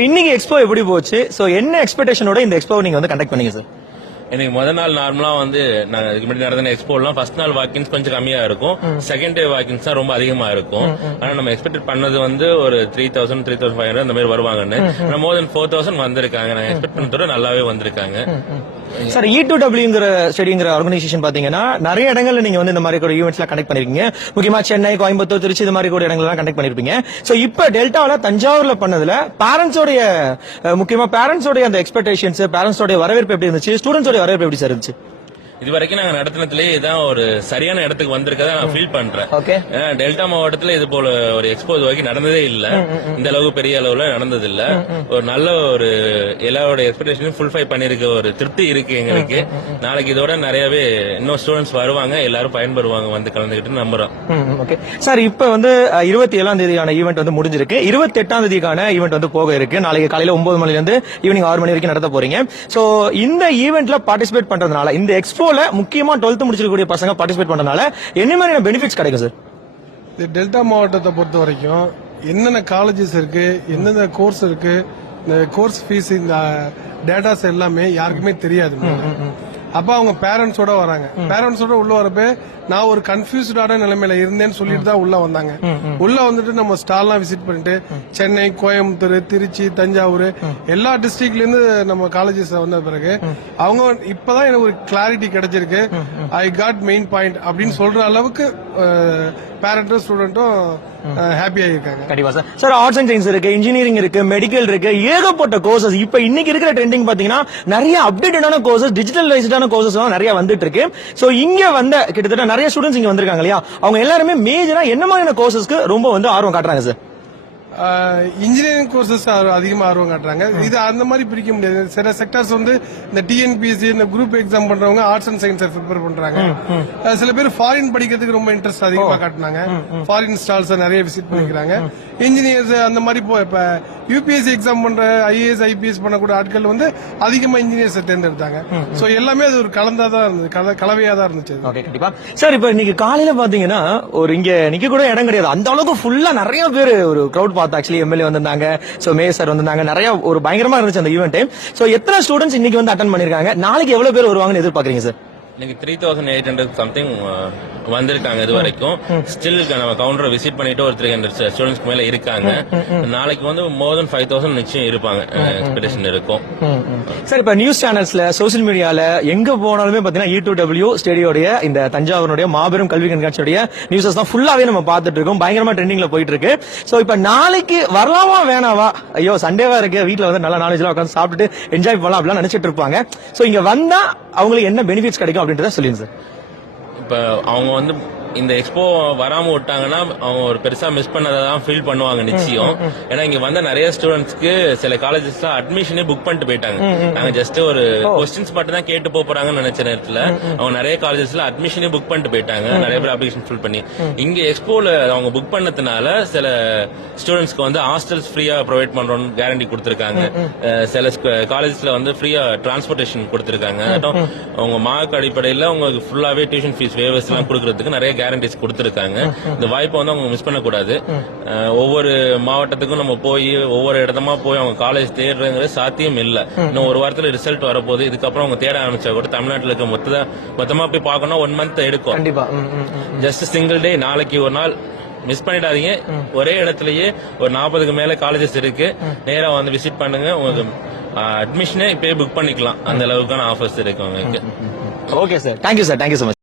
இன்னைக்கு எக்ஸ்போ எப்படி போச்சு? சோ என்ன எக்ஸ்பெக்டேஷனோட இந்த எக்ஸ்போ நீங்க வந்து கண்டக்ட் பண்ணீங்க சார்? எனக்கு முதல் நாள் நார்மலா வந்து நாங்க இதுக்கு முன்னாடி நடந்த எக்ஸ்போலாம் ஃபர்ஸ்ட் நாள் வாக்கின்ஸ் கொஞ்சம் கம்மியா இருக்கும், செகண்ட் டே வாக்கின்ஸ் தான் ரொம்ப அதிகமா இருக்கும். ஆனா நம்ம எக்ஸ்பெக்ட் பண்ணது வந்து ஒரு 3000 3500 அந்த மாதிரி வருவாங்கன்னு. மோர் தென் 4000 வந்திருக்காங்க. நாங்க எக்ஸ்பெக்ட் பண்ணதோட நல்லாவே வந்திருக்காங்க. சார் E2Wங்கிற ஸ்டடிங்கிற ஆர்கனைசேஷன் பாத்தீங்கன்னா நிறைய இடங்கள்ல நீங்க வந்து இந்த மாதிரி கூட ஈவெண்ட்ஸ்லாம் கண்டக்ட் பண்ணிருக்கீங்க. முக்கியமா சென்னை, கோயம்புத்தூர், திருச்சி இந்த மாதிரி கூட இடங்கள்லாம் கண்டக்ட் பண்ணிருப்பீங்க. சோ இப்ப டெல்டால தஞ்சாவூர்ல பண்ணதுல பேரண்ட்ஸோட முக்கியமா பேரண்ட்ஸோட அந்த எக்ஸ்பெக்டேஷன்ஸ், பேரண்ட்ஸோட வரவேற்பு எப்படி இருந்துச்சு? ஸ்டூடெண்ட்ஸோட வரவேற்பு எப்படி சார் இருந்துச்சு? இது வரைக்கும் நாங்க நடத்தினதுலயே இதான் ஒரு சரியான இடத்துக்கு வந்திருக்கதா நான் ஃபீல் பண்றேன். டெல்டா மாவட்டத்துல இது போல ஒரு எக்ஸ்போ இது வரைக்கும் நடந்ததே இல்ல, இந்த அளவுக்கு பெரிய அளவுல நடந்தது இல்ல. ஒரு நல்ல ஒரு எல்லாரோட எக்ஸ்பெக்டேஷனும் ஃபுல்ஃபை பண்ணிருக்க ஒரு திருப்தி இருக்கு எங்களுக்கு. நாளைக்கு இதோட நிறையவே இன்னும் ஸ்டூடெண்ட்ஸ் வருவாங்க, எல்லாரும் பயன்பெறுவாங்க வந்து கலந்துகிட்டு நம்புறோம். சார் இப்ப வந்து 27ஆம் தேதியான ஈவெண்ட் வந்து முடிஞ்சிருக்கு. 28ஆம் தேதிக்கான ஈவெண்ட் வந்து போக இருக்கு. நாளைக்கு காலையில 9 மணில இருந்து ஈவினிங் 6 மணி வரைக்கும் நடத்த போறீங்க. சோ இந்த ஈவெண்ட்ல பார்ட்டிசிபேட் பண்றதுனால, இந்த எக்ஸ்போ முக்கியமா 12th முடிச்சிருக்கக்கூடிய பசங்க பார்ட்டிசிபேட் பண்றதுனால என்ன மாதிரியான பெனிஃபிட்ஸ் கிடைக்கும் சார்? டெல்டா மாவட்டத்தை பொறுத்த வரைக்கும் என்னென்ன காலேஜஸ் இருக்கு, என்னென்ன கோர்ஸ் இருக்கு, இந்த கோர்ஸ் ஃபீஸ், இந்த டேட்டாஸ் எல்லாமே யாருக்குமே தெரியாது. அப்ப அவங்க பேரண்ட்ஸோட வராங்க. பேரண்ட்ஸோட உள்ள வரப்ப நான் ஒரு கன்ஃபியூஸ்டான நிலைமையில இருந்தேன்னு சொல்லிட்டு தான் உள்ள வந்தாங்க. உள்ள வந்துட்டு நம்ம ஸ்டால்லாம் விசிட் பண்ணிட்டு சென்னை, கோயம்புத்தூர், திருச்சி, தஞ்சாவூர் எல்லா டிஸ்ட்ரிக்ட்ல இருந்து நம்ம காலேஜஸ் வந்த பிறகு அவங்க இப்பதான் எனக்கு ஒரு கிளாரிட்டி கிடைச்சிருக்கு. ஐ காட் மெயின் பாயிண்ட் அப்படின்னு சொல்ற அளவுக்கு பேரண்ட்டும் ஸ்டூடெண்ட்டும் ஹாப்பியா இருக்காங்க. கண்டிப்பா sir. Sir arts and science இருக்கு, இன்ஜினியரிங் இருக்கு, மெடிக்கல் இருக்கு, ஏகப்பட்ட கோர்சஸ். இப்ப இன்னைக்கு இருக்கிற ட்ரெண்டிங் பாத்தீங்கன்னா நிறைய அப்டேட்டடான கோர்சஸ், டிஜிட்டலைஸ்டான கோர்சஸ் எல்லாம் நிறைய வந்துட்டு இருக்கு. சோ இங்க வந்த கிட்டத்தட்ட நிறைய ஸ்டூடெண்ட்ஸ் இங்க வந்திருக்காங்க இல்லையா? அவங்க எல்லாருமே மேஜரா என்ன மாதிரியான கோர்சஸ்க்கு ரொம்ப வந்து ஆர்வம் காட்டுறாங்க சார்? இன்ஜினியரிங் கோர்சஸ் அதிகமா ஆர்வம் காட்டுறாங்க. இது அந்த மாதிரி பிரிக்க முடியாது. சில செக்டர்ஸ் வந்து இந்த டிஎன்பிஎஸ்சி, இந்த குரூப் எக்ஸாம் பண்றவங்க ஆர்ட்ஸ் அண்ட் சயின்ஸ் ப்ரிப்பேர் பண்றாங்க. சில பேர் ஃபாரின் படிக்கிறதுக்கு ரொம்ப இன்ட்ரெஸ்ட் அதிகமா காட்டினாங்க. ஃபாரின் ஸ்டால்ஸ் நிறைய விசிட் பண்ணிக்கிறாங்க. இன்ஜினியர்ஸ் அந்த மாதிரி இப்ப யூபிஎஸ்சி எக்ஸாம் பண்ற ஐஏஎஸ், ஐபிஎஸ் பண்ணக்கூடிய ஆட்கள் வந்து அதிகமா இன்ஜினியர்ஸ் தேர்ந்தெடுத்தாங்க. சோ எல்லாமே அது ஒரு கலந்தாதான் இருந்தது, கலவையா தான் இருந்துச்சு. கண்டிப்பா சார். இப்ப இன்னைக்கு காலையில பாத்தீங்கன்னா ஒரு இங்க நிக்க கூட இடம் கிடையாது, அந்த அளவுக்கு ஃபுல்லா நிறைய பேர் ஒரு கிரௌட் பார்த்தா. ஆக்சுவலி எம்எல்ஏ வந்திருந்தாங்க, சோ மேயர் சார் வந்திருந்தாங்க, நிறைய ஒரு பயங்கரமா இருந்துச்சு அந்த ஈவெண்ட். சோ எத்தனை ஸ்டூடெண்ட்ஸ் இன்னைக்கு வந்து அட்டெண்ட் பண்ணிருக்காங்க? நாளைக்கு எவ்வளவு பேர் வருவாங்கன்னு எதிர்பார்க்கறீங்க சார்? இன்னைக்கு 3800 சம்திங் வந்திருக்காங்க இது வரைக்கும். ஸ்டில் நம்ம கவுண்டரை விசிட் பண்ணிட்டு ஒரு 300 ஸ்டூடெண்ட்ஸ்க்கு மேல இருக்காங்க. நாளைக்கு வந்து மோர் தென் 5000 நிச்சயம் இருப்பாங்க, எக்ஸ்பெக்டேஷன் இருக்கும். சார் இப்ப நியூஸ் சேனல்ஸ்ல, சோசியல் மீடியால எங்க போனாலுமே பாத்தீங்கன்னா E2W ஸ்டேடியோடைய இந்த தஞ்சாவூருடைய மாபெரும் கல்வி கண்காட்சியுடைய நியூஸஸ் தான் ஃபுல்லாவே நம்ம பார்த்துட்டு இருக்கோம். பயங்கரமா ட்ரெண்டிங்ல போயிட்டு இருக்கு. சோ இப்ப நாளைக்கு வரலாமா வேணாவா, ஐயோ சண்டேவா இருக்கு, வீட்டுல வந்து நல்ல நாலேஜ்லாம் உட்காந்து சாப்பிட்டு என்ஜாய் பண்ணலாம் அப்படிலாம் நினைச்சிட்டு இருப்பாங்க. சோ இங்க வந்தா அவங்களுக்கு என்ன பெனிஃபிட்ஸ் கிடைக்கும் அப்படின்றத சொல்லுங்க சார். இப்ப அவங்க வந்து இந்த எக்ஸ்போ வராம விட்டாங்கன்னா அவங்க ஒரு பெருசா மிஸ் பண்ணதான் ஃபீல் பண்ணுவாங்க நிச்சயம். ஏன்னா இங்க வந்த நிறைய ஸ்டூடெண்ட்ஸ்க்கு சில காலேஜஸ்ல அட்மிஷனே புக் பண்ணிட்டு போயிட்டாங்க. நாங்க ஜஸ்ட் ஒரு கொஸ்டின்ஸ் மட்டும் தான் கேட்டு போறாங்கன்னு நினைச்ச நேரத்துல அவங்க நிறைய காலேஜஸ்ல அட்மிஷனே புக் பண்ணிட்டு போயிட்டாங்க. நிறைய பேர் அப்ளிகேஷன் ஃபில் பண்ணி இங்க எக்ஸ்போல அவங்க புக் பண்ணதுனால சில ஸ்டூடெண்ட்ஸ்க்கு வந்து ஹாஸ்டல்ஸ் ஃப்ரீயா ப்ரொவைட் பண்றோம்னு கேரண்டி கொடுத்திருக்காங்க. சில காலேஜஸ்ல வந்து ஃப்ரீயா டிரான்ஸ்போர்டேஷன் கொடுத்திருக்காங்க. அவங்க மார்க் அடிப்படையில் உங்களுக்கு ஃபுல்லாவே டியூஷன் ஃபீஸ் வேவர்ஸ் எல்லாம் கொடுக்கறதுக்கு நிறைய கேரண்டிஸ் கொடுத்திருக்காங்க. இந்த வாய்ப்பை வந்து அவங்க மிஸ் பண்ணக்கூடாது. ஒவ்வொரு மாவட்டத்துக்கும் நம்ம போய் ஒவ்வொரு இடமா போய் அவங்க காலேஜ் தேடுறதுங்கிறது சாத்தியம் இல்ல. இன்னும் ஒரு வாரத்துல ரிசல்ட் வரப்போகுது. இதுக்கப்புறம் அவங்க தேட ஆரம்பிச்சா கூட தமிழ்நாட்டில் இருக்க மொத்தமா போய் பார்க்கணும் 1 மந்த் எடுக்கும். ஜஸ்ட் சிங்கிள் டே, நாளைக்கு ஒரு நாள் மிஸ் பண்ணிடாதீங்க. ஒரே இடத்துலயே ஒரு 40க்கு மேல காலேஜஸ் இருக்கு. நேரா வந்து விசிட் பண்ணுங்க. உங்களுக்கு அட்மிஷனே இப்பயே புக் பண்ணிக்கலாம். அந்த அளவுக்கான ஆஃபர்ஸ் இருக்கு உங்களுக்கு. Okay sir, thank you sir, thank you so much.